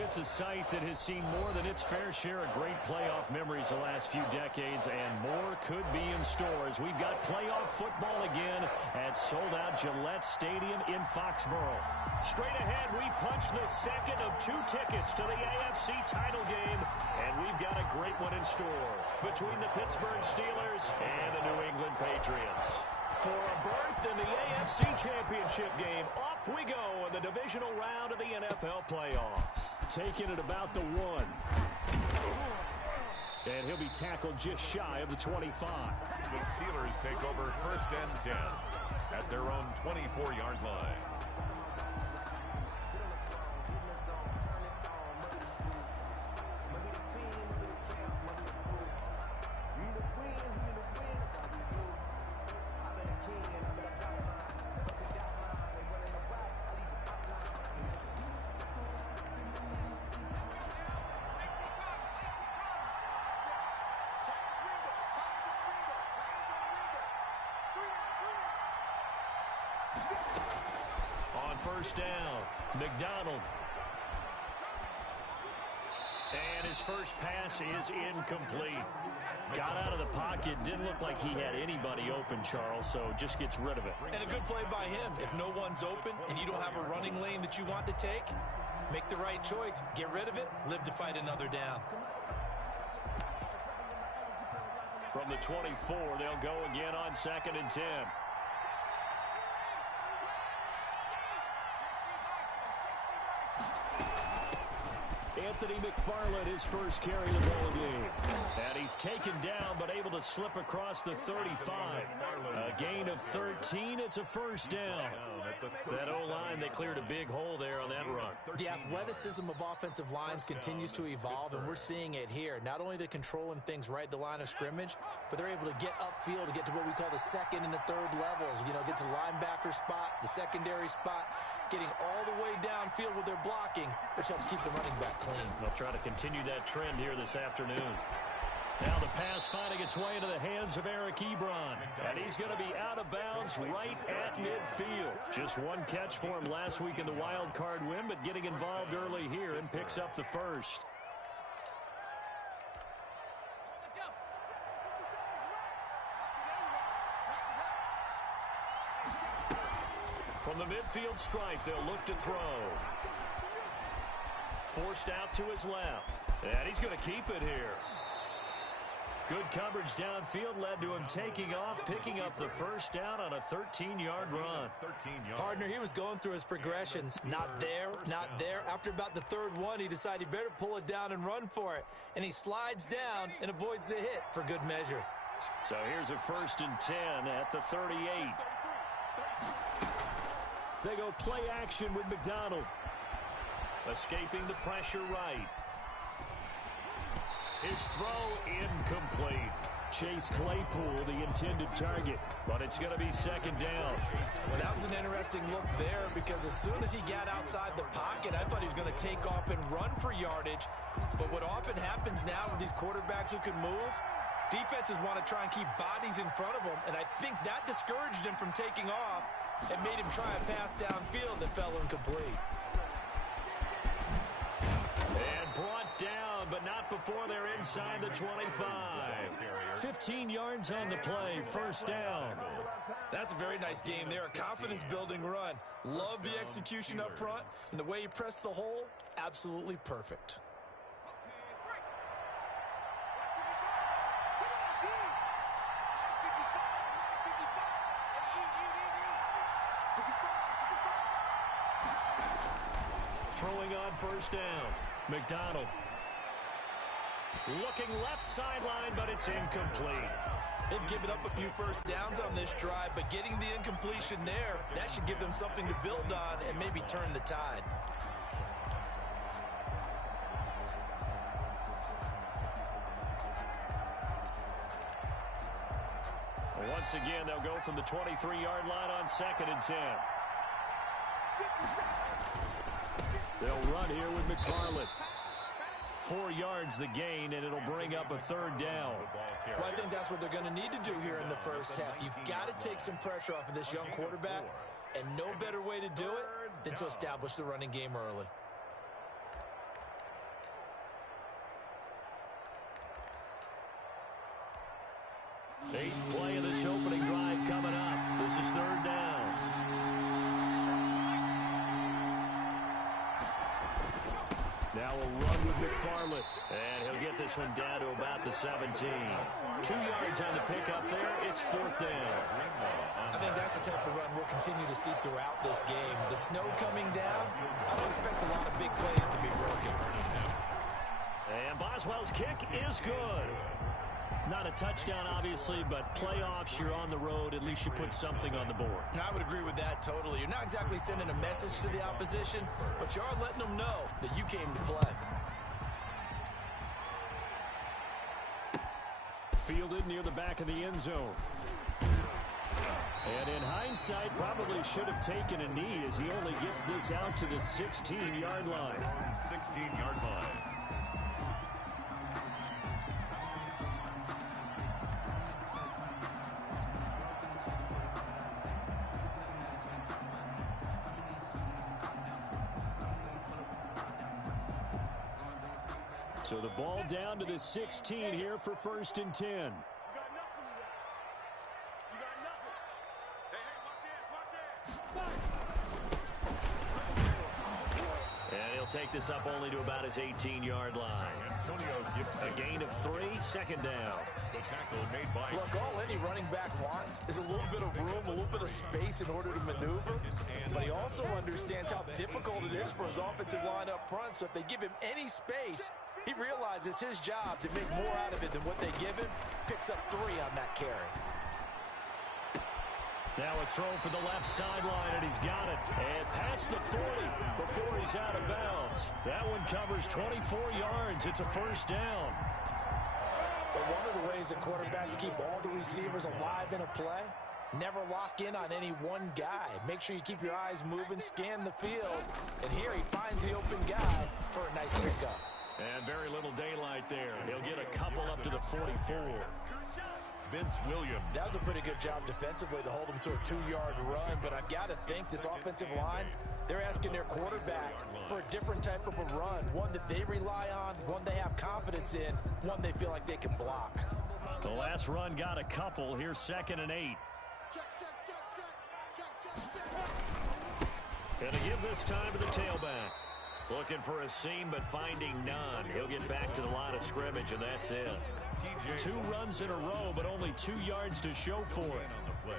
It's a site that has seen more than its fair share of great playoff memories the last few decades, and more could be in store as we've got playoff football again at sold-out Gillette Stadium in Foxborough. Straight ahead, we punch the second of 2 tickets to the AFC title game, and we've got a great one in store between the Pittsburgh Steelers and the New England Patriots. For a berth in the AFC Championship game, off we go in the divisional round of the NFL playoffs. Taking it about the 1. And he'll be tackled just shy of the 25. The Steelers take over 1st and 10 at their own 24-yard line. On 1st down, McDonald. And his first pass is incomplete. Got out of the pocket. Didn't look like he had anybody open, Charles, so just gets rid of it. And a good play by him. If no one's open and you don't have a running lane that you want to take, make the right choice. Get rid of it. Live to fight another down. From the 24, they'll go again on 2nd and 10. Anthony McFarland, his first carry of the ball game. And he's taken down, but able to slip across the 35. A gain of 13. It's a 1st down. That O-line, they cleared a big hole there on that run. The athleticism of offensive lines continues to evolve, and we're seeing it here. Not only are they controlling things right at the line of scrimmage, but they're able to get upfield to get to what we call the 2nd and the 3rd levels. You know, get to linebacker spot, the secondary spot, getting all the way downfield with their blocking, which helps keep the running back clean. They'll try to continue that trend here this afternoon. Now the pass finding its way into the hands of Eric Ebron. And he's going to be out of bounds right at midfield. Just one catch for him last week in the wild card win, but getting involved early here and picks up the first. From the midfield stripe, they'll look to throw. Forced out to his left. And he's going to keep it here. Good coverage downfield led to him taking off, picking up the 1st down on a 13-yard run. Partner, he was going through his progressions. Not there, not there. After about the 3rd one, he decided he better pull it down and run for it. And he slides down and avoids the hit for good measure. So here's a 1st and 10 at the 38. They go play action with McDonald. Escaping the pressure right. His throw incomplete. Chase Claypool, the intended target, but it's going to be 2nd down. Well, that was an interesting look there because as soon as he got outside the pocket, I thought he was going to take off and run for yardage. But what often happens now with these quarterbacks who can move, defenses want to try and keep bodies in front of them, and I think that discouraged him from taking off and made him try a pass downfield that fell incomplete. And brought down, but not before they're inside the 25. 15 yards on the play, 1st down. That's a very nice game there, a confidence-building run. Love the execution up front, and the way he pressed the hole, absolutely perfect. Throwing on 1st down. McDonald. Looking left sideline, but it's incomplete. They've given up a few 1st downs on this drive, but getting the incompletion there, that should give them something to build on and maybe turn the tide. Once again, they'll go from the 23-yard line on 2nd and 10. They'll run here with McFarland. 4 yards the gain, and it'll bring up a 3rd down. Well, I think that's what they're going to need to do here in the first half. You've got to take some pressure off of this young quarterback, and no better way to do it than to establish the running game early. Eighth play of this opening drive coming up. This is third down. Now a run with McFarland. And he'll get this one down to about the 17. 2 yards on the pickup there. It's fourth down. I think that's the type of run we'll continue to see throughout this game. The snow coming down, I don't expect a lot of big plays to be broken. And Boswell's kick is good. Not a touchdown, obviously, but playoffs, you're on the road. At least you put something on the board. I would agree with that totally. You're not exactly sending a message to the opposition, but you are letting them know that you came to play. Fielded near the back of the end zone. And in hindsight, probably should have taken a knee as he only gets this out to the 16-yard line. 16-yard line. So the ball down to the 16 here for first and 10. And he'll take this up only to about his 18-yard line. Antonio Gibson. A gain of 3, second down. The tackle made by... Look, all any running back wants is a little bit of room, a little bit of space in order to maneuver. But he also understands how difficult it is for his offensive line up front. So if they give him any space, he realizes his job to make more out of it than what they give him. Picks up 3 on that carry. Now a throw for the left sideline, and he's got it. And past the 40 before he's out of bounds. That one covers 24 yards. It's a first down. But one of the ways that quarterbacks keep all the receivers alive in a play, never lock in on any one guy. Make sure you keep your eyes moving, scan the field. And here he finds the open guy for a nice pickup. And very little daylight there. He'll get a couple up to the 44. Vince Williams. That was a pretty good job defensively to hold him to a 2-yard run, but I've got to think this offensive line, they're asking their quarterback for a different type of a run, one that they rely on, one they have confidence in, one they feel like they can block. The last run got a couple. Here's 2nd and 8. Gonna give this time to the tailback. Looking for a seam, but finding none. He'll get back to the line of scrimmage, and that's it. 2 runs in a row, but only 2 yards to show for it. On the play.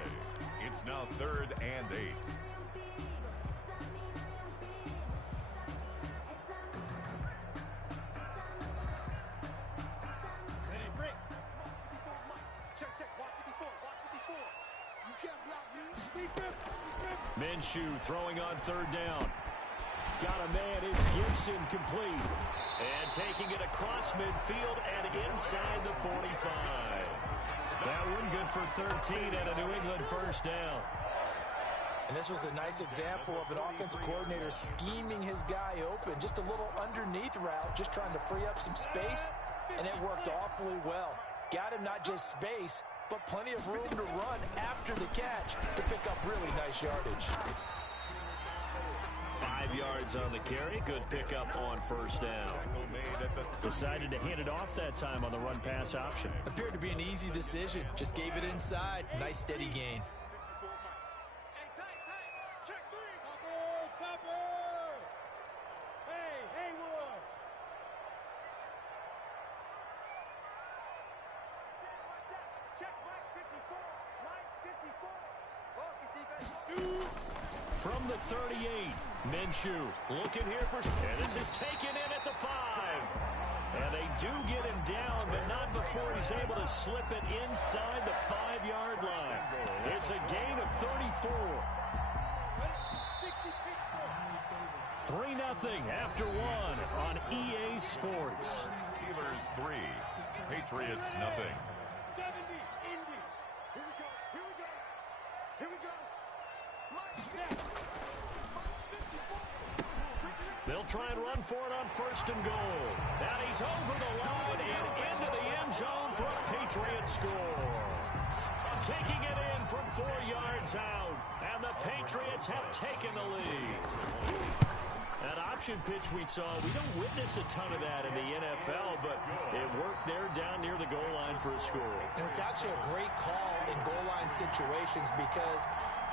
It's now 3rd and 8. Minshew throwing on 3rd down. Got a man, it's Gibson, complete. And taking it across midfield and inside the 45. That one good for 13 and a New England first down. And this was a nice example of an offensive coordinator scheming his guy open. Just a little underneath route, just trying to free up some space, and it worked awfully well. Got him not just space, but plenty of room to run after the catch to pick up really nice yardage. 5 yards on the carry. Good pickup on first down. Decided to hand it off that time on the run-pass option. Appeared to be an easy decision. Just gave it inside. Nice steady gain. From the 38, Minshew looking here for... And this is taken in at the 5. And they do get him down, but not before he's able to slip it inside the 5-yard line. It's a gain of 34. 3-0 after 1 on EA Sports. Steelers 3, Patriots nothing. They'll try and run for it on 1st and goal. Now he's over the line and into the end zone for a Patriot score. Taking it in from 4 yards out, and the Patriots have taken the lead. That option pitch we saw, we don't witness a ton of that in the NFL, but it worked there down near the goal line for a score. And it's actually a great call in goal line situations because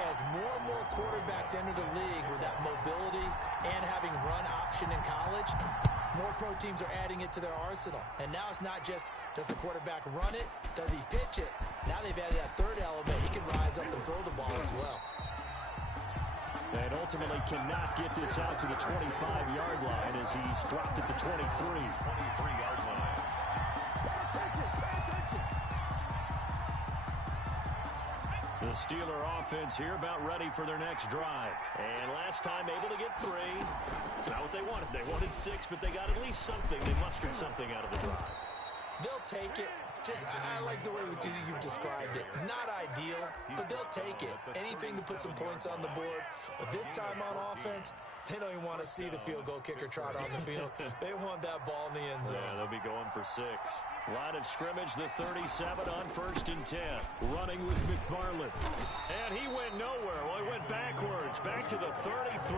as more and more quarterbacks enter the league with that mobility and having run option in college, more pro teams are adding it to their arsenal. And now it's not just, does the quarterback run it? Does he pitch it? Now they've added that third element. He can rise up and throw the ball as well. And ultimately cannot get this out to the 25-yard line as he's dropped at the 23. 23-yard line. The Steeler offense here about ready for their next drive. And last time able to get 3. It's not what they wanted. They wanted 6, but they got at least something. They mustered something out of the drive. They'll take it. I like the way you've described it. Not ideal, but they'll take it. Anything to put some points on the board. But this time on offense, they don't even want to see the field goal kicker trot on the field. They want that ball in the end zone. Yeah, they'll be going for 6. Line of scrimmage, the 37 on 1st and 10. Running with McFarland. And he went nowhere. Well, he went backwards. Back to the 33.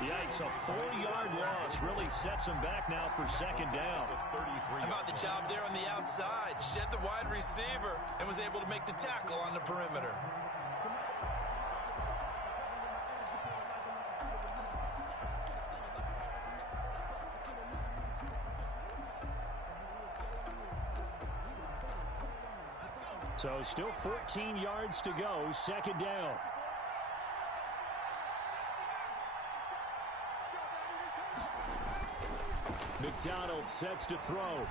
Yikes, a 4-yard loss really sets him back now for 2nd down. How about the job there on the outside? Shed the wide receiver and was able to make the tackle on the perimeter. So still 14 yards to go, 2nd down. McDonald sets to throw.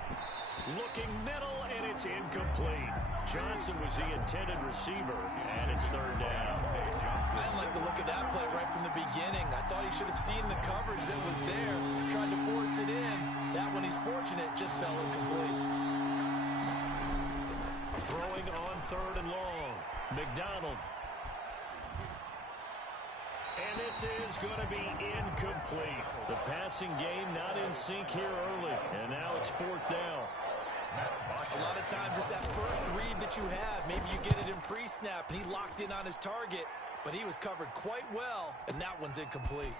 Looking middle, and it's incomplete. Johnson was the intended receiver, and it's 3rd down. I didn't like the look of that play right from the beginning. I thought he should have seen the coverage that was there, tried to force it in. That one, he's fortunate, just fell incomplete. Throwing on 3rd and long. McDonald. And this is going to be incomplete. The passing game not in sync here early. And now it's 4th down. A lot of times it's that first read that you have. Maybe you get it in pre-snap, and he locked in on his target. But he was covered quite well, and that one's incomplete.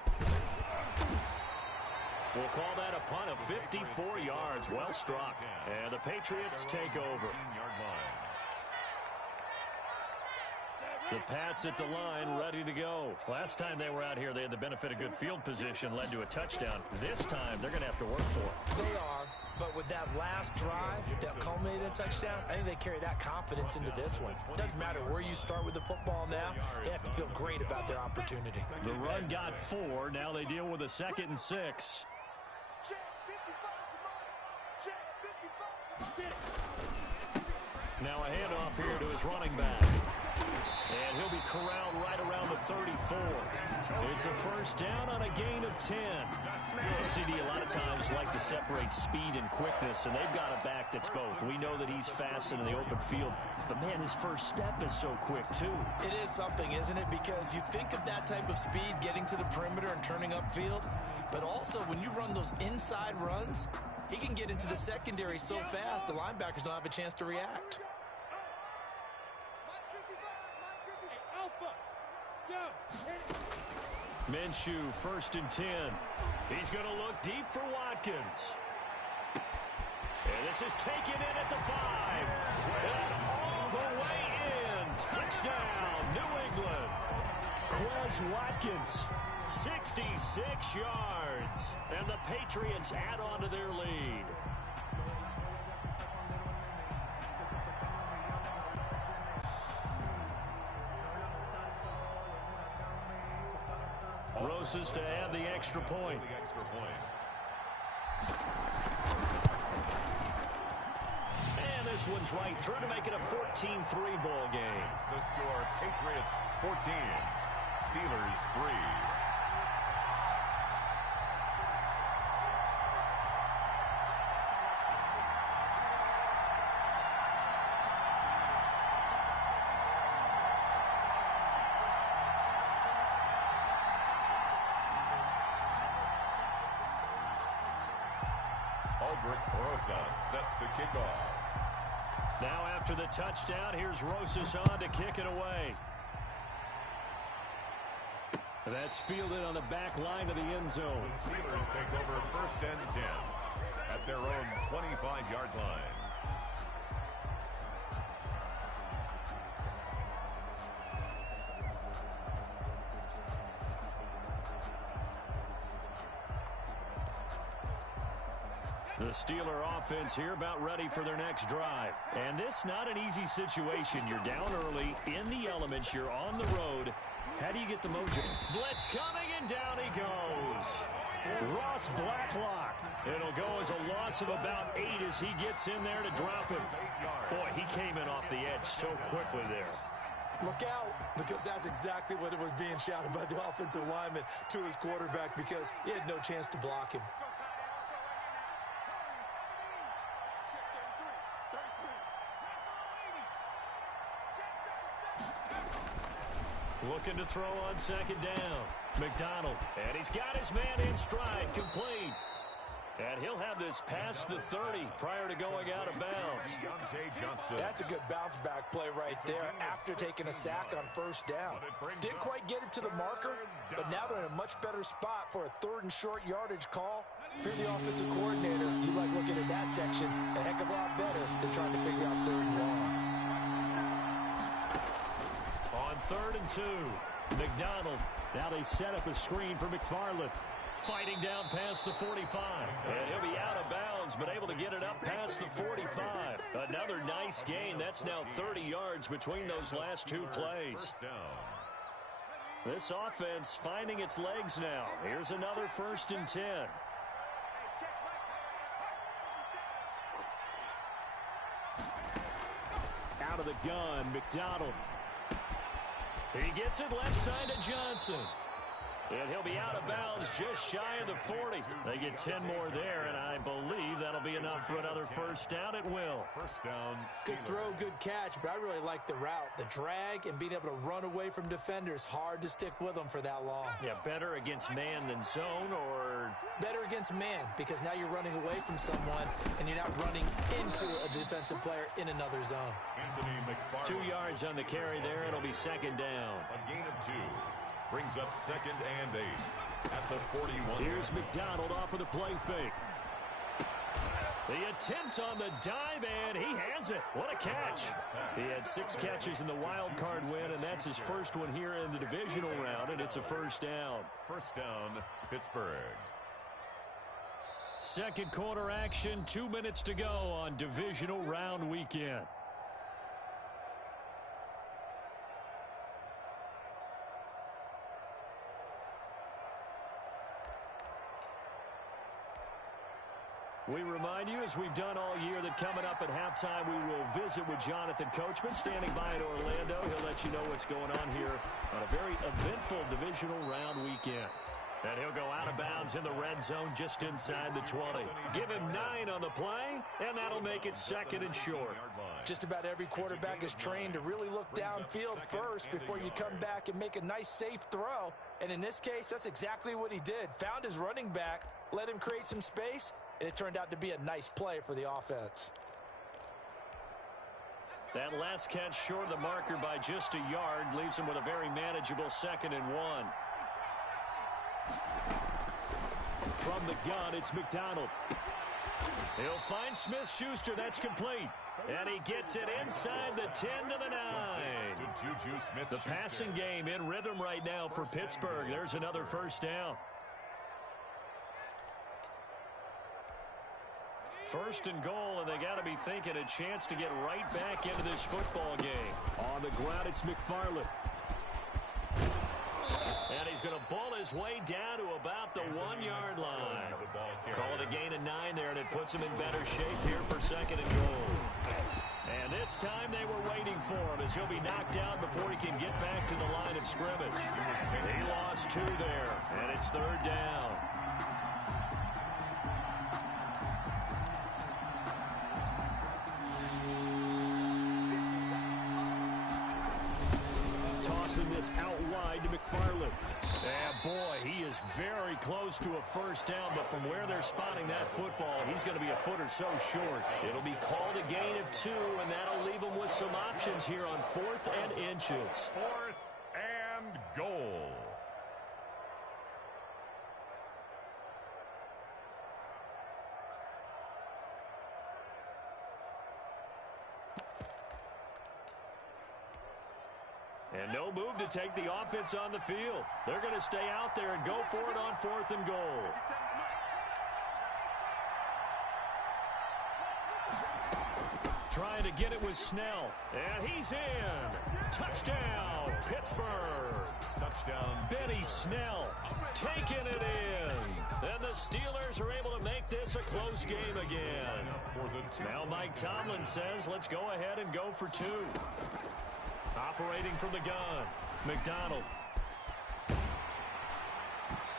We'll call that a punt of 54 yards. Well struck. And the Patriots take over. The Pats at the line, ready to go. Last time they were out here, they had the benefit of good field position, led to a touchdown. This time, they're going to have to work for it. They are, but with that last drive that culminated in a touchdown, I think they carry that confidence into this one. It doesn't matter where you start with the football now. They have to feel great about their opportunity. The run got 4. Now they deal with a 2nd and 6. Now a handoff here to his running back. And he'll be corralled right around the 34. It's a 1st down on a gain of 10. CD a lot of times like to separate speed and quickness, and they've got a back that's both. We know that he's fast in the open field, but man, his first step is so quick too. It is something, isn't it? Because you think of that type of speed getting to the perimeter and turning upfield, but also when you run those inside runs, he can get into the secondary so fast the linebackers don't have a chance to react. Minshew, 1st and 10. He's going to look deep for Watkins. And this is taken in at the 5. And all the way in. Touchdown, New England. Quez Watkins, 66 yards. And the Patriots add on to their lead. Rosas to add the extra point. And this one's right through to make it a 14-3 ball game. The score, Patriots 14, Steelers 3. Rosas set to kick off. Now after the touchdown, here's Rosas on to kick it away. That's fielded on the back line of the end zone. The Steelers take over 1st and 10 at their own 25-yard line. The Steeler offense here about ready for their next drive. And this not an easy situation. You're down early, in the elements, you're on the road. How do you get the mojo? Blitz coming, and down he goes. Ross Blacklock. It'll go as a loss of about 8 as he gets in there to drop him. Boy, he came in off the edge so quickly there. Look out, because that's exactly what it was being shouted by the offensive lineman to his quarterback, because he had no chance to block him. Looking to throw on 2nd down. McDonald, and he's got his man in stride, complete. And he'll have this past the 30 prior to going out of bounds. That's a good bounce back play right there after taking a sack on 1st down. Didn't quite get it to the marker, but now they're in a much better spot for a 3rd and short yardage call. If you're the offensive coordinator, you like looking at that section a heck of a lot better than trying to figure out 3rd and long. On 3rd and 2, McDonald. Now they set up a screen for McFarland. Fighting down past the 45. And he'll be out of bounds, but able to get it up past the 45. Another nice gain. That's now 30 yards between those last 2 plays. This offense finding its legs now. Here's another 1st and 10. Out of the gun, McDonald. He gets it left side to Johnson. And he'll be out of bounds just shy of the 40. They get 10 more there, and I believe that'll be enough for another 1st down. It will. 1st down. Good throw, good catch, but I really like the route. The drag and being able to run away from defenders. Hard to stick with them for that long. Yeah, better against man than zone, or? Better against man, because now you're running away from someone, and you're not running into a defensive player in another zone. 2 yards on the carry there. It'll be 2nd down. A gain of 2. Brings up 2nd and 8 at the 41. Here's McDonald off of the play fake. The attempt on the dive, and he has it. What a catch. He had 6 catches in the wild card win, and that's his first one here in the divisional round, and it's a 1st down. 1st down, Pittsburgh. 2nd quarter action, 2 minutes to go on divisional round weekend. We remind you, as we've done all year, that coming up at halftime, we will visit with Jonathan Coachman, standing by in Orlando. He'll let you know what's going on here on a very eventful divisional round weekend. And he'll go out of bounds in the red zone just inside the 20. Give him 9 on the play, and that'll make it 2nd and short. Just about every quarterback is trained to really look downfield first before you come back and make a nice, safe throw. And in this case, that's exactly what he did. Found his running back, let him create some space, and it turned out to be a nice play for the offense. That last catch short of the marker by just a yard leaves him with a very manageable 2nd and 1. From the gun, it's McDonald. He'll find Smith-Schuster. That's complete. And he gets it inside the 10 to the 9. The passing game in rhythm right now for Pittsburgh. There's another 1st down. 1st and goal, and they got to be thinking a chance to get right back into this football game. On the ground, it's McFarland. And he's going to bull his way down to about the 1-yard line. Call it a gain of 9 there, and it puts him in better shape here for 2nd and goal. And this time they were waiting for him, as he'll be knocked down before he can get back to the line of scrimmage. He lost 2 there, and it's 3rd down. Tossing this out wide to McFarland. And boy, he is very close to a 1st down, but from where they're spotting that football, he's going to be a foot or so short. It'll be called a gain of 2, and that'll leave him with some options here on 4th and inches. 4th and goal. And no move to take the offense on the field. They're going to stay out there and go for it on 4th and goal. Trying to get it with Snell. And he's in. Touchdown, Pittsburgh. Touchdown. Benny Snell taking it in. And the Steelers are able to make this a close game again. Now Mike Tomlin says, let's go ahead and go for 2. Operating from the gun, McDonald.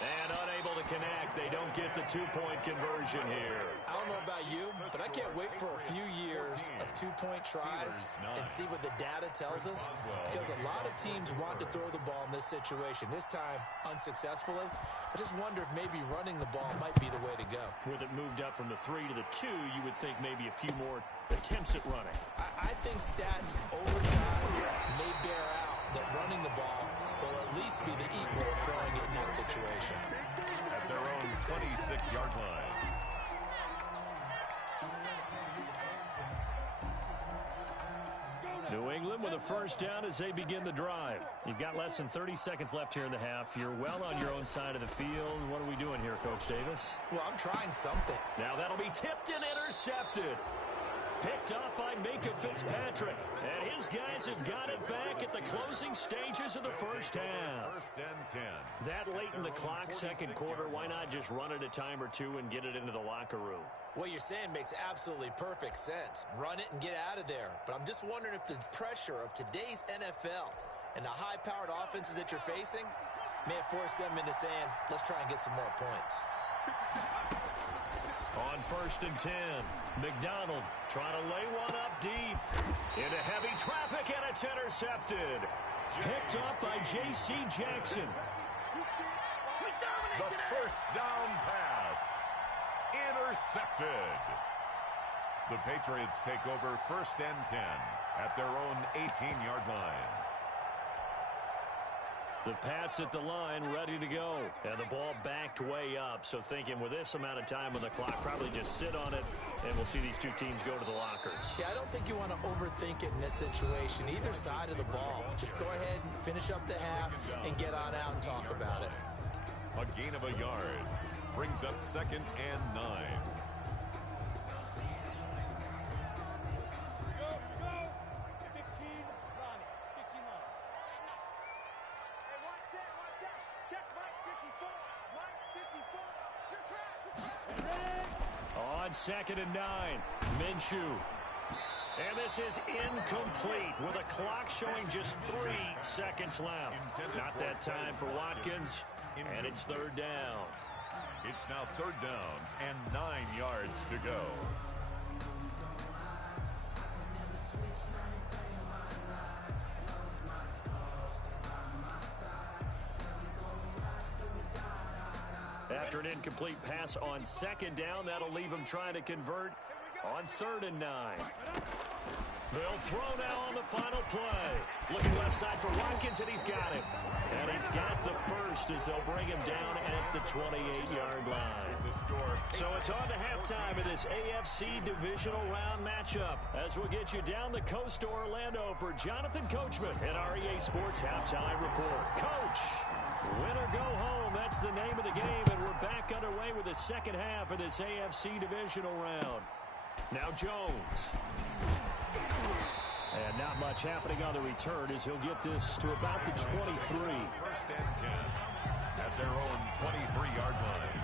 And unable to connect. They don't get the 2-point conversion here. I don't know about you, but I can't wait for a few years of 2-point tries and see what the data tells us, because a lot of teams want to throw the ball in this situation. This time, unsuccessfully. I just wonder if maybe running the ball might be the way to go. With it moved up from the 3 to the 2, you would think maybe a few more attempts at running. I think stats over time may bear out that running the ball will at least be the equal of throwing it in that situation. At their own 26-yard line. New England with a first down as they begin the drive. You've got less than 30 seconds left here in the half. You're well on your own side of the field. What are we doing here, Coach Davis? Well, I'm trying something. Now that'll be tipped and intercepted. Picked up by Minkah Fitzpatrick. And his guys have got it back at the closing stages of the first half. First and 10. That late in the clock, second quarter, why not just run it a time or two and get it into the locker room? What you're saying makes absolutely perfect sense. Run it and get out of there. But I'm just wondering if the pressure of today's NFL and the high-powered offenses that you're facing may have forced them into saying, let's try and get some more points. On 1st and 10, McDonald trying to lay one up deep. Into heavy traffic, and it's intercepted. Picked up by J.C. Jackson. The first down pass. Intercepted. The Patriots take over 1st and 10 at their own 18-yard line. The Pats at the line, ready to go. And the ball backed way up. So thinking with this amount of time on the clock, probably just sit on it, and we'll see these two teams go to the lockers. Yeah, I don't think you want to overthink it in this situation. Either side of the ball. Just go ahead and finish up the half and get on out and talk about it. A gain of a yard brings up 2nd and 9. On 2nd and 9, Minshew. And this is incomplete with a clock showing just 3 seconds left. Not that time for Watkins, and it's 3rd down. It's now 3rd down and 9 yards to go. After an incomplete pass on 2nd down, that'll leave him trying to convert on 3rd and 9. They'll throw now on the final play. Looking left side for Watkins, and he's got it. And he's got the first as they'll bring him down at the 28-yard line. So it's on to halftime of this AFC Divisional Round matchup as we'll get you down the coast to Orlando for Jonathan Coachman at our EA Sports Halftime Report. Coach, win or go home, that's the name of the game, and we're back underway with the second half of this AFC Divisional Round. Now Jones. And not much happening on the return as he'll get this to about the 23. 1st and 10 at their own 23-yard line.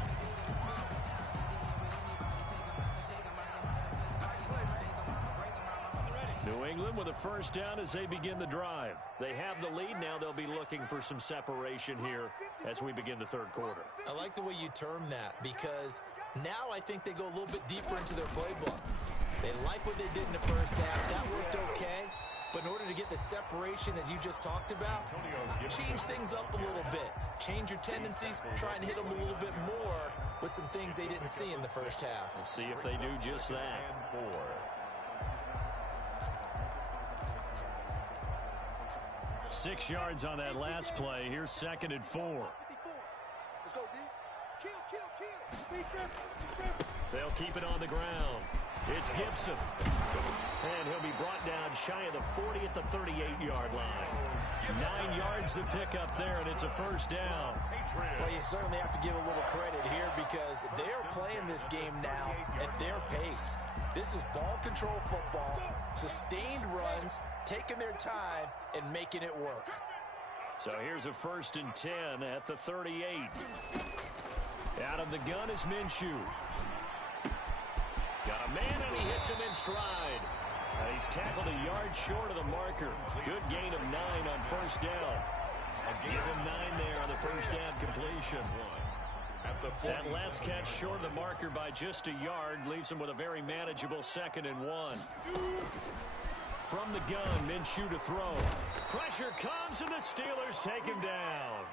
New England with a first down as they begin the drive. They have the lead. Now they'll be looking for some separation here as we begin the 3rd quarter. I like the way you term that, because now I think they go a little bit deeper into their playbook. They like what they did in the first half. That worked okay. But in order to get the separation that you just talked about, change things up a little bit. Change your tendencies. Try and hit them a little bit more with some things they didn't see in the first half. We'll see if they do just that. And 4. Six yards on that last play. Here's 2nd and 4. Let's go, D. Kill. They'll keep it on the ground. It's Gibson. And he'll be brought down shy of the 40 at the 38-yard line. 9 yards to pick up there, and it's a first down. Well, you certainly have to give a little credit here because they are playing this game now at their pace. This is ball control football, sustained runs, taking their time, and making it work. So here's a 1st and 10 at the 38. Out of the gun is Minshew. Got a man, and he hits him in stride. He's tackled a yard short of the marker. Good gain of 9 on first down. Give him 9 there on the first down completion. That last catch short of the marker by just a yard leaves him with a very manageable 2nd and 1. From the gun, Minshew to throw. Pressure comes, and the Steelers take him down.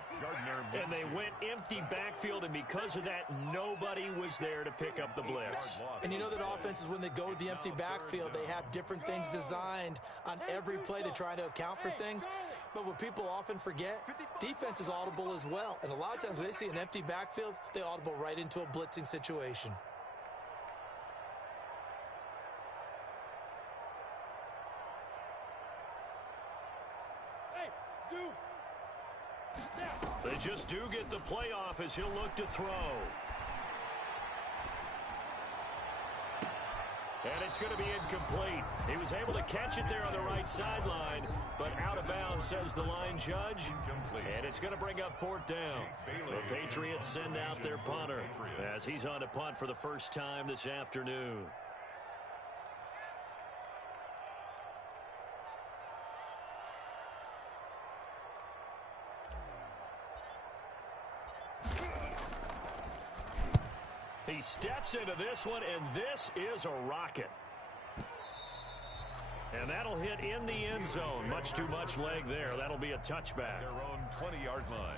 And they went empty backfield, and because of that, nobody was there to pick up the blitz. And you know that offenses, when they go with the empty backfield, they have different things designed on every play to try to account for things. But what people often forget, defense is audible as well. And a lot of times when they see an empty backfield, they audible right into a blitzing situation. They just do get the playoff as he'll look to throw. And it's going to be incomplete. He was able to catch it there on the right sideline, but out of bounds, says the line judge. And it's going to bring up 4th down. The Patriots send out their punter as he's on to punt for the first time this afternoon. He steps into this one, and this is a rocket. And that'll hit in the end zone. Much too much leg there. That'll be a touchback. Their own 20-yard line.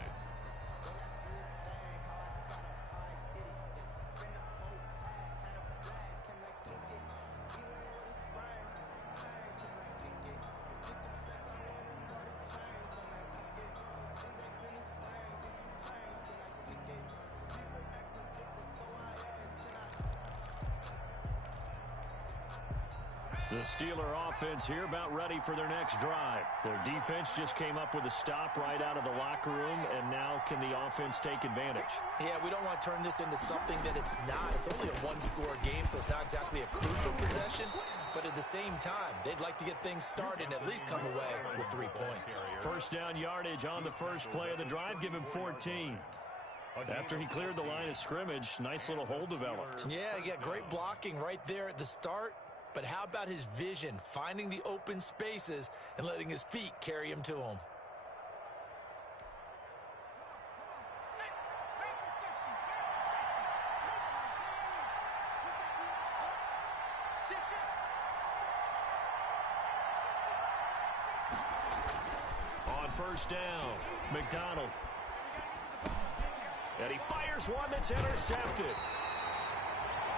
The Steeler offense here about ready for their next drive. Their defense just came up with a stop right out of the locker room, and now can the offense take advantage? Yeah, we don't want to turn this into something that it's not. It's only a one-score game, so it's not exactly a crucial possession. But at the same time, they'd like to get things started and at least come away with 3 points. First down yardage on the first play of the drive. Give him 14. After he cleared the line of scrimmage, nice little hole developed. Yeah, he got great blocking right there at the start. But how about his vision, finding the open spaces and letting his feet carry him to him? On first down, McDonald. And he fires one that's intercepted.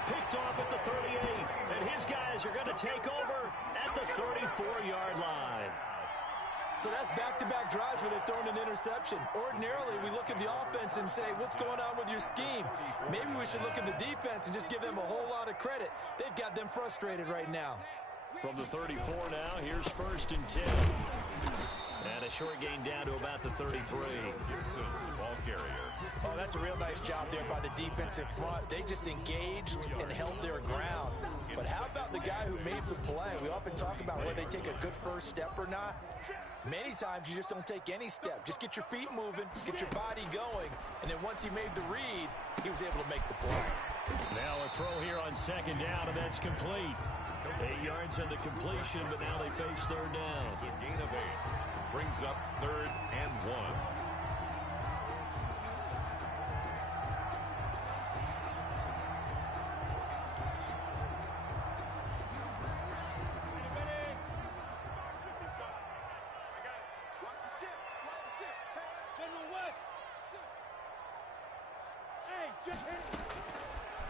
Picked off at the 38, and his guys are going to take over at the 34-yard line. So that's back-to-back drives where they've thrown an interception. Ordinarily, we look at the offense and say, what's going on with your scheme? Maybe we should look at the defense and just give them a whole lot of credit. They've got them frustrated right now. From the 34 now, here's 1st and 10. And a short gain down to about the 33. Gibson, ball carrier. Oh, that's a real nice job there by the defensive front. They just engaged and held their ground. But how about the guy who made the play? We often talk about whether they take a good first step or not. Many times you just don't take any step. Just get your feet moving, get your body going, and then once he made the read, he was able to make the play. Now a throw here on 2nd down, and that's complete. 8 yards on the completion, but now they face 3rd down. It's a gain of 8. Brings up 3rd and 1.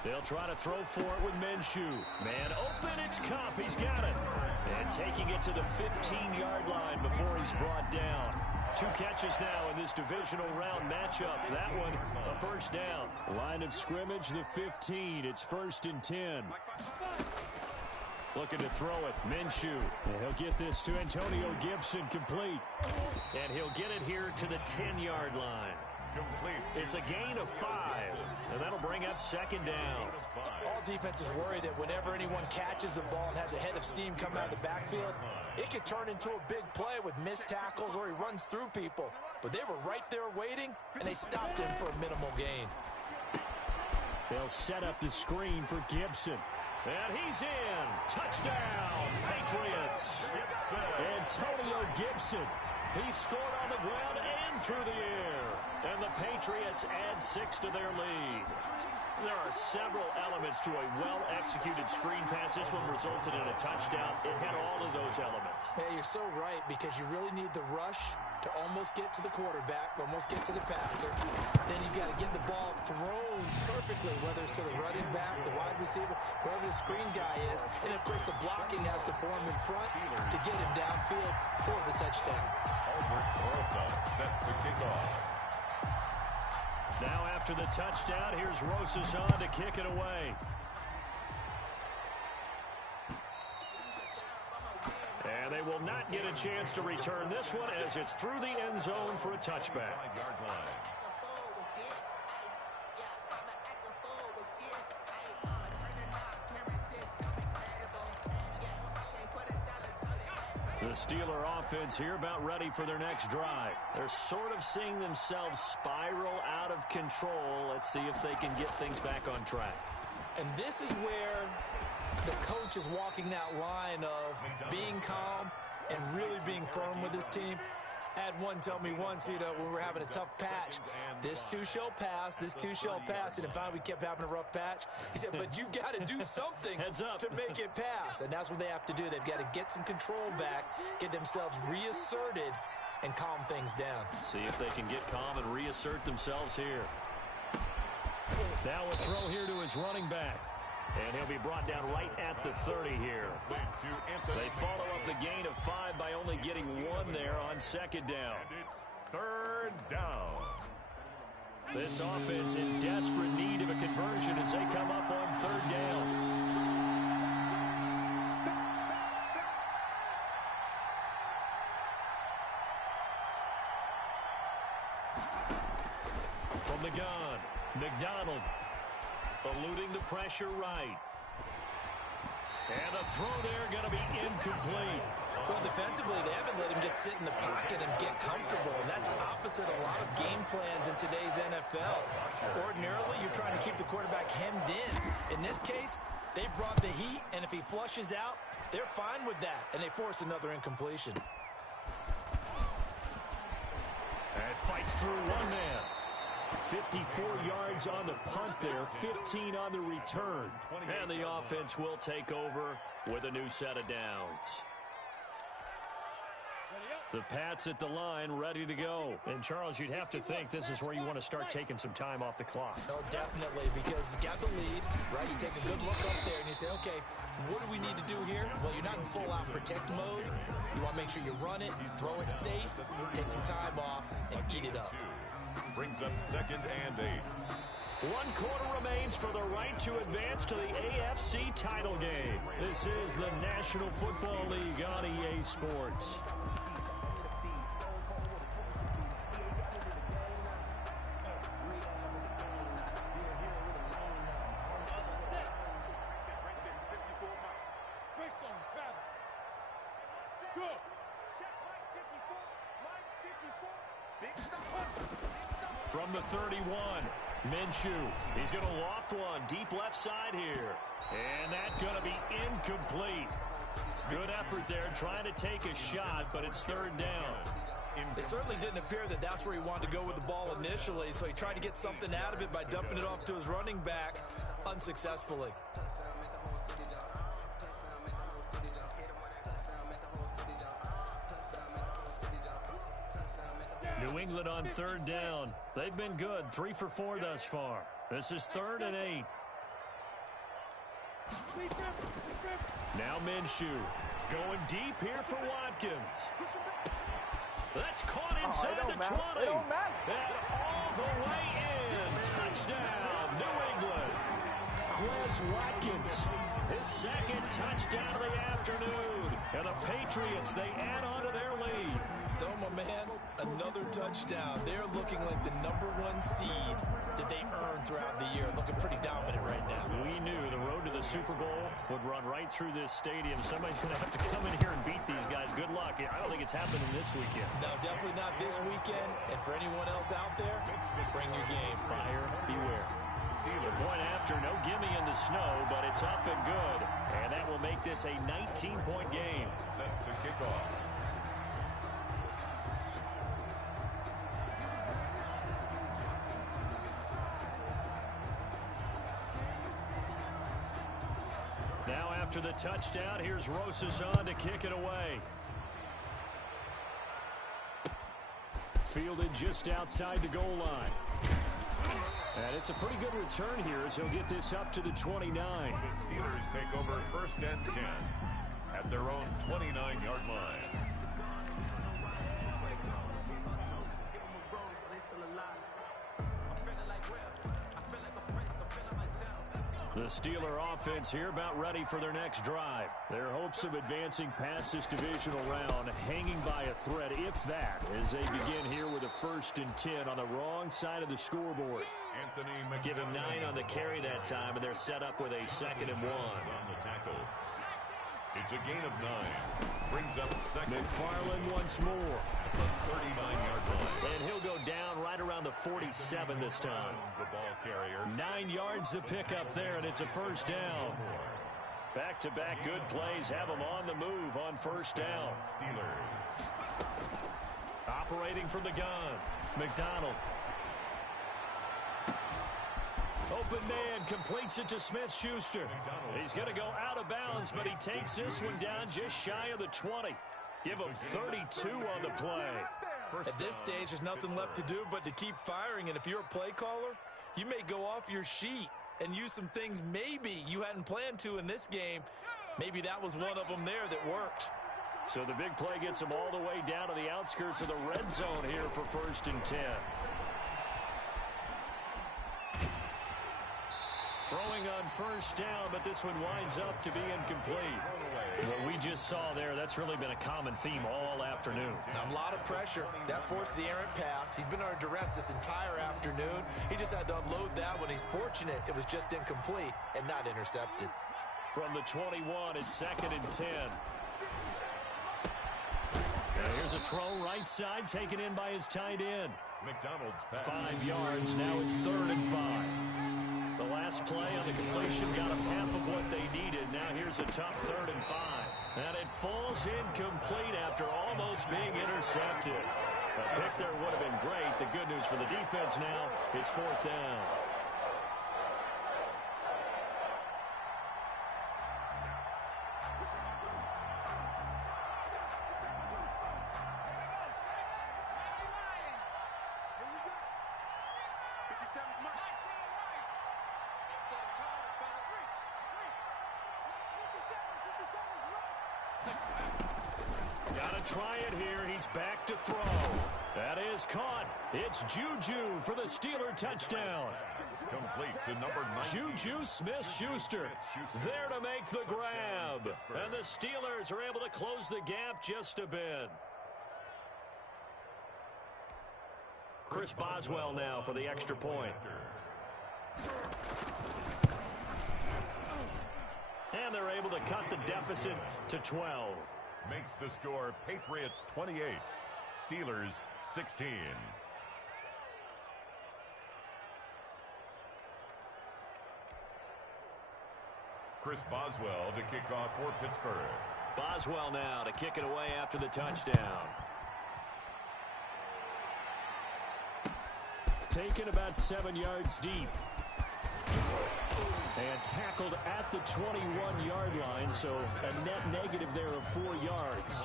They'll try to throw for it with Minshew. Man open, it's Kupp. He's got it. And taking it to the 15-yard line before he's brought down. 2 catches now in this divisional round matchup. That one, a first down. Line of scrimmage, the 15. It's 1st and 10. Looking to throw it. Minshew. And he'll get this to Antonio Gibson complete. And he'll get it here to the 10-yard line. Complete. It's a gain of 5. And that'll bring up second down. All defenses worry that whenever anyone catches the ball and has a head of steam come out of the backfield, it could turn into a big play with missed tackles or he runs through people. But they were right there waiting, and they stopped him for a minimal gain. They'll set up the screen for Gibson. And he's in. Touchdown, Patriots. Antonio Gibson. He scored on the ground and through the air. And the Patriots add 6 to their lead. There are several elements to a well-executed screen pass. This one resulted in a touchdown. It had all of those elements. Hey, you're so right, because you really need the rush to almost get to the quarterback, almost get to the passer. Then you've got to get the ball thrown perfectly, whether it's to the running back, the wide receiver, wherever the screen guy is. And, of course, the blocking has to form in front to get him downfield for the touchdown. Albert Rosa set to kick off. Now after the touchdown, here's Rosas on to kick it away. And they will not get a chance to return this one as it's through the end zone for a touchback. 5-yard line. The Steeler offense here about ready for their next drive. They're sort of seeing themselves spiral out of control. Let's see if they can get things back on track. And this is where the coach is walking that line of being calm and really being firm with his team. I had one tell me once, when we were having a tough patch, this too shall pass, this too shall pass. And finally we kept having a rough patch. He said, but you've got to do something to make it pass. And that's what they have to do. They've got to get some control back, get themselves reasserted, and calm things down. See if they can get calm and reassert themselves here. Now a throw here to his running back. And he'll be brought down right at the 30 here. They follow up the gain of 5 by only getting 1 there on second down. And it's third down. This offense in desperate need of a conversion as they come up on third down. From the gun, McDonald. Eluding the pressure right. And the throw there going to be incomplete. Well, defensively, they haven't let him just sit in the pocket and get comfortable, and that's opposite a lot of game plans in today's NFL. Ordinarily, you're trying to keep the quarterback hemmed in. In this case, they brought the heat, and if he flushes out, they're fine with that, and they force another incompletion. And fights through one man. 54 yards on the punt there, 15 on the return. And the offense will take over with a new set of downs. The Pats at the line, ready to go. And, Charles, you'd have to think this is where you want to start taking some time off the clock. Oh, definitely, because you got the lead, right? You take a good look up there and you say, okay, what do we need to do here? Well, you're not in full-out protect mode. You want to make sure you run it, throw it safe, take some time off, and eat it up. Brings up 2nd and 8. 1 quarter remains for the right to advance to the AFC title game. This is the National Football League on EA Sports. From the 31, Minshew. He's going to loft one deep left side here. And that's going to be incomplete. Good effort there trying to take a shot, but it's third down. It certainly didn't appear that that's where he wanted to go with the ball initially, so he tried to get something out of it by dumping it off to his running back unsuccessfully. New England on third down. They've been good, 3 for 4 thus far. This is 3rd and 8. Now Minshew going deep here for Watkins. That's caught inside the 20. And all the way in. Touchdown, New England. Quez Watkins, his 2nd touchdown of the afternoon. And the Patriots, they add on to their lead. So, my man, another touchdown. They're looking like the #1 seed that they earned throughout the year. Looking pretty dominant right now. We knew the road to the Super Bowl would run right through this stadium. Somebody's going to have to come in here and beat these guys. Good luck. I don't think it's happening this weekend. No, definitely not this weekend. And for anyone else out there, bring your game. Buyer beware. The point after, no gimme in the snow, but it's up and good. And that will make this a 19-point game. Set to kick off. Now after the touchdown, here's Rosas on to kick it away. Fielded just outside the goal line. And it's a pretty good return here as he'll get this up to the 29. The Steelers take over 1st and 10 at their own 29-yard line. The Steeler offense here about ready for their next drive. Their hopes of advancing past this divisional round hanging by a thread, if that, as they begin here with a 1st and 10 on the wrong side of the scoreboard. Give him 9 on the carry that time, and they're set up with a 2nd and 1. On the tackle. It's a gain of 9. Brings up 2nd. McFarland once more. 39-yard line. And he'll go down right around the 47 this time. The ball carrier. 9 yards to pick up there, and it's a 1st down. Back-to-back good plays have them on the move on 1st down. Steelers. Operating from the gun, McDonald. Open man, completes it to Smith-Schuster. He's going to go out of bounds, but he takes this one down just shy of the 20. Give him 32 on the play. At this stage, there's nothing left to do but to keep firing, and if you're a play caller, you may go off your sheet and use some things maybe you hadn't planned to in this game. Maybe that was one of them there that worked. So the big play gets him all the way down to the outskirts of the red zone here for 1st and 10. Throwing on 1st down, but this one winds up to be incomplete. What we just saw there, that's really been a common theme all afternoon. A lot of pressure. That forced the errant pass. He's been under duress this entire afternoon. He just had to unload that one. He's fortunate it was just incomplete and not intercepted. From the 21, it's 2nd and 10. And here's a throw right side, taken in by his tight end. McDonald's pass. 5 yards, now it's 3rd and 5. The last play on the completion got them half of what they needed. Now here's a tough 3rd and 5. And it falls incomplete after almost being intercepted. A pick there would have been great. The good news for the defense now, it's 4th down. Got to try it here. He's back to throw. That is caught. It's Juju for the Steeler touchdown. Complete to number 9. Juju Smith-Schuster there to make the grab. And the Steelers are able to close the gap just a bit. Chris Boswell now for the extra point. And they're able to cut the deficit to 12. Makes the score Patriots 28, Steelers 16. Chris Boswell to kick off for Pittsburgh. Boswell now to kick it away after the touchdown. Taken about 7 yards deep. And tackled at the 21-yard line, so a net negative there of 4 yards.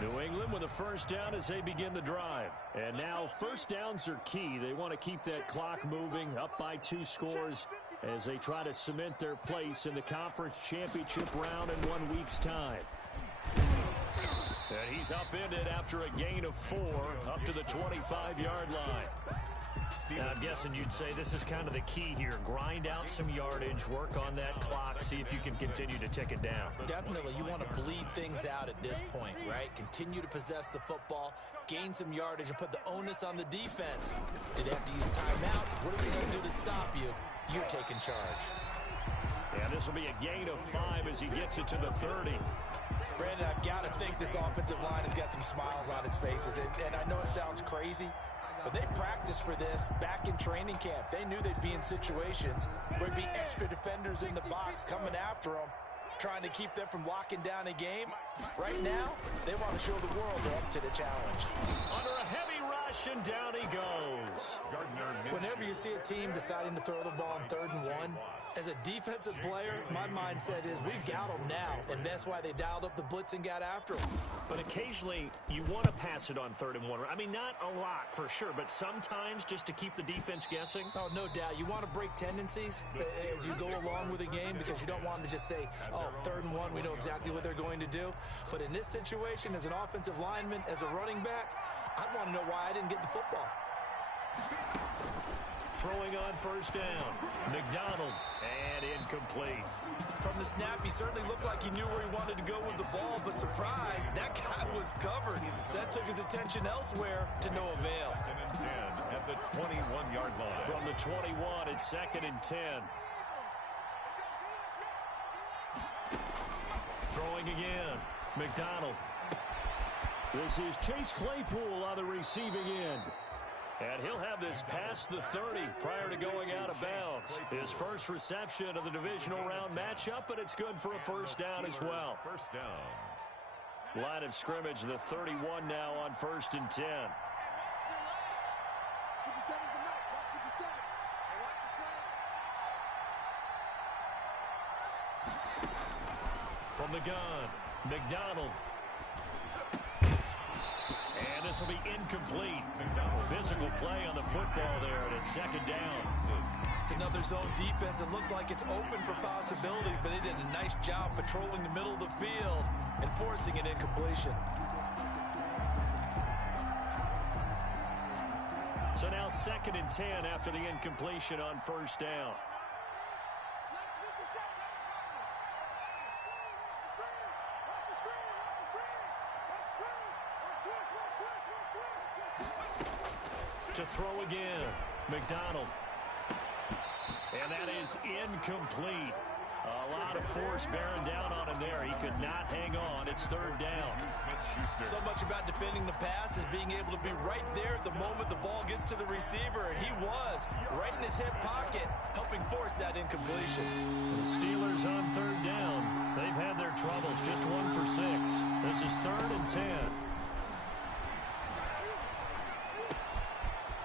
New England with a 1st down as they begin the drive. And now 1st downs are key. They want to keep that clock moving, up by 2 scores as they try to cement their place in the conference championship round in 1 week's time. And he's upended after a gain of 4 up to the 25-yard line. Now, I'm guessing you'd say this is kind of the key here. Grind out some yardage, work on that clock, see if you can continue to tick it down. Definitely. You want to bleed things out at this point, right? Continue to possess the football, gain some yardage, and put the onus on the defense. Do they have to use timeouts? What are they going to do to stop you? You're taking charge. Yeah, this will be a gain of 5 as he gets it to the 30. Brandon, I've got to think this offensive line has got some smiles on its faces. And I know it sounds crazy, but they practiced for this back in training camp. They knew they'd be in situations where there'd be extra defenders in the box coming after them, trying to keep them from locking down a game. Right now, they want to show the world they're up to the challenge. Under a heavy rush, and down he goes. Whenever you see a team deciding to throw the ball on 3rd and 1, as a defensive player, my mindset is we've got them now, and that's why they dialed up the blitz and got after them. But occasionally, you want to pass it on 3rd and 1. I mean, not a lot for sure, but sometimes just to keep the defense guessing. Oh, no doubt. You want to break tendencies as you go along with a game because you don't want to just say, oh, 3rd and 1, we know exactly what they're going to do. But in this situation, as an offensive lineman, as a running back, I'd want to know why I didn't get the football. Throwing on 1st down. McDonald, and incomplete. From the snap, he certainly looked like he knew where he wanted to go with the ball, but surprise, that guy was covered. So that took his attention elsewhere to no avail. 2nd and 10 at the 21-yard line. From the 21, it's 2nd and 10. Throwing again. McDonald. This is Chase Claypool on the receiving end. And he'll have this past the 30 prior to going out of bounds. His first reception of the divisional round matchup, but it's good for a 1st down as well. 1st down. Line of scrimmage, the 31 now on 1st and 10. From the gun, McDonald. And this will be incomplete. Physical play on the football there, and it's 2nd down. It's another zone defense. It looks like it's open for possibilities, but they did a nice job patrolling the middle of the field and forcing an incompletion. So now 2nd and 10 after the incompletion on 1st down. To throw again, McDonald. And that is incomplete. A lot of force bearing down on him there. He could not hang on. It's 3rd down. So much about defending the pass is being able to be right there at the moment the ball gets to the receiver. And he was right in his hip pocket, helping force that incompletion. The Steelers on 3rd down. They've had their troubles. Just 1 for 6. This is 3rd and 10.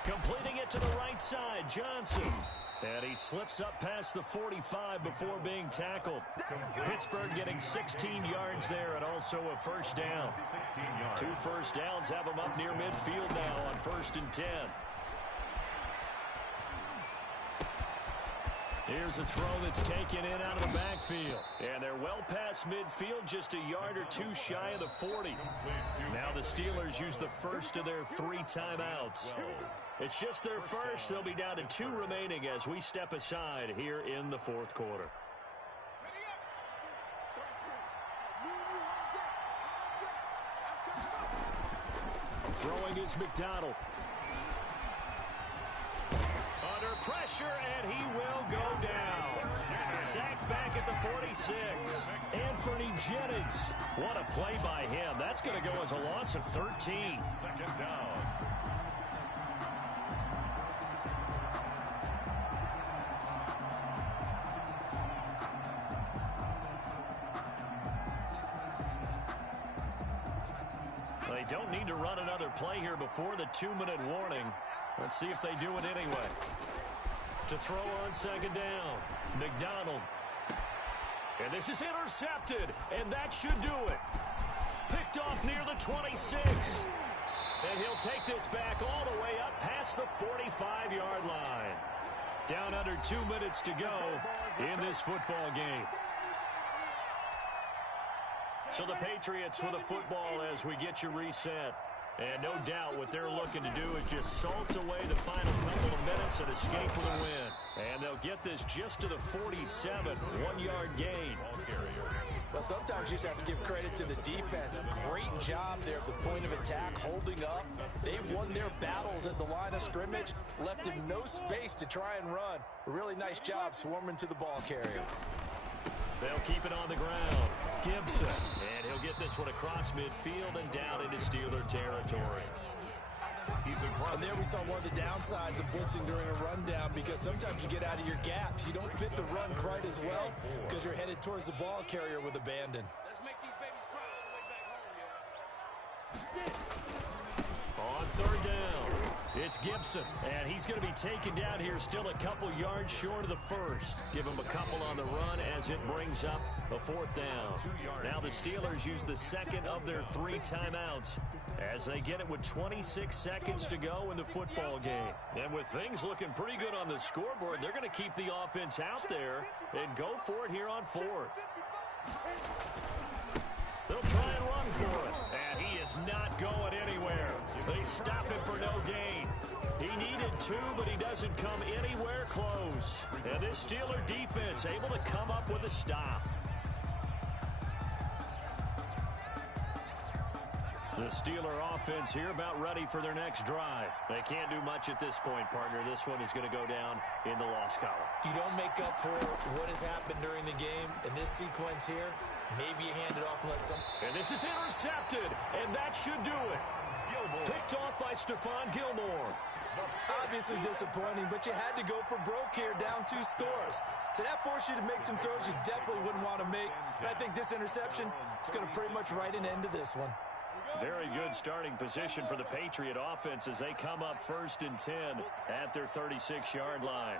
Completing it to the right side, Johnson. And he slips up past the 45 before being tackled. Pittsburgh getting 16 yards there and also a 1st down. 2 1st downs have them up near midfield now on 1st and 10. Here's a throw that's taken in out of the backfield. And they're well past midfield, just a yard or 2 shy of the 40. Now the Steelers use the first of their 3 timeouts. It's just their first. They'll be down to 2 remaining as we step aside here in the 4th quarter. Throwing is McDonald. Under pressure, and he will go down. Sacked back at the 46. Anthony Jennings. What a play by him. That's going to go as a loss of 13. 2nd down. They don't need to run another play here before the 2-minute warning. Let's see if they do it anyway. To throw on 2nd down, McDonald. And this is intercepted, and that should do it. Picked off near the 26. And he'll take this back all the way up past the 45-yard line. Down under 2 minutes to go in this football game. So the Patriots with a football as we get you reset. And no doubt what they're looking to do is just salt away the final couple of minutes and escape with a win. And they'll get this just to the 47, 1-yard gain. Well, sometimes you just have to give credit to the defense. Great job there at the point of attack, holding up. They won their battles at the line of scrimmage, left them no space to try and run. A really nice job swarming to the ball carrier. They'll keep it on the ground. Gibson, and he'll get this one across midfield and down into Steeler territory. And there we saw one of the downsides of blitzing during a rundown, because sometimes you get out of your gaps. You don't fit the run quite as well because you're headed towards the ball carrier with abandon. Let's make these babies cry all the way back home, yeah. On third down, it's Gibson, and he's going to be taken down here still a couple yards short of the first. Give him a couple on the run as it brings up a fourth down. Now the Steelers use the second of their 3 timeouts as they get it with 26 seconds to go in the football game. And with things looking pretty good on the scoreboard, they're going to keep the offense out there and go for it here on fourth. They'll try and run for it, and he is not going anywhere. They stop him for no gain. He needed 2, but he doesn't come anywhere close. And this Steeler defense able to come up with a stop. The Steeler offense here about ready for their next drive. They can't do much at this point, partner. This one is going to go down in the loss column. You don't make up for what has happened during the game in this sequence here. Maybe you hand it off and let some... And this is intercepted, and that should do it. Picked off by Stephon Gilmore. Obviously disappointing, but you had to go for broke here, down 2 scores. So that forced you to make some throws you definitely wouldn't want to make. And I think this interception is going to pretty much write an end to this one. Very good starting position for the Patriot offense as they come up 1st and 10 at their 36-yard line.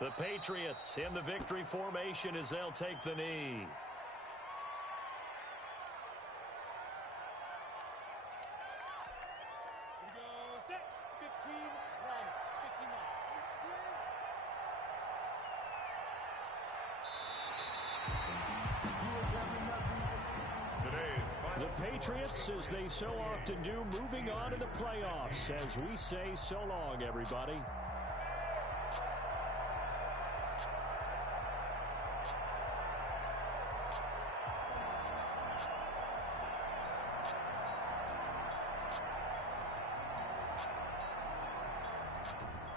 The Patriots in the victory formation as they'll take the knee. The Patriots, as they so often do, moving on to the playoffs as we say so long, everybody.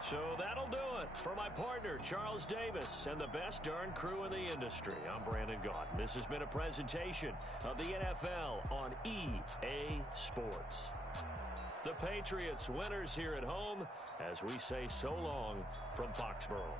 So that'll do it for my partner, Charles Davis, and the best darn crew in the industry. I'm Brandon Gaudin. This has been a presentation of the NFL on EA Sports. The Patriots winners here at home as we say so long from Foxborough.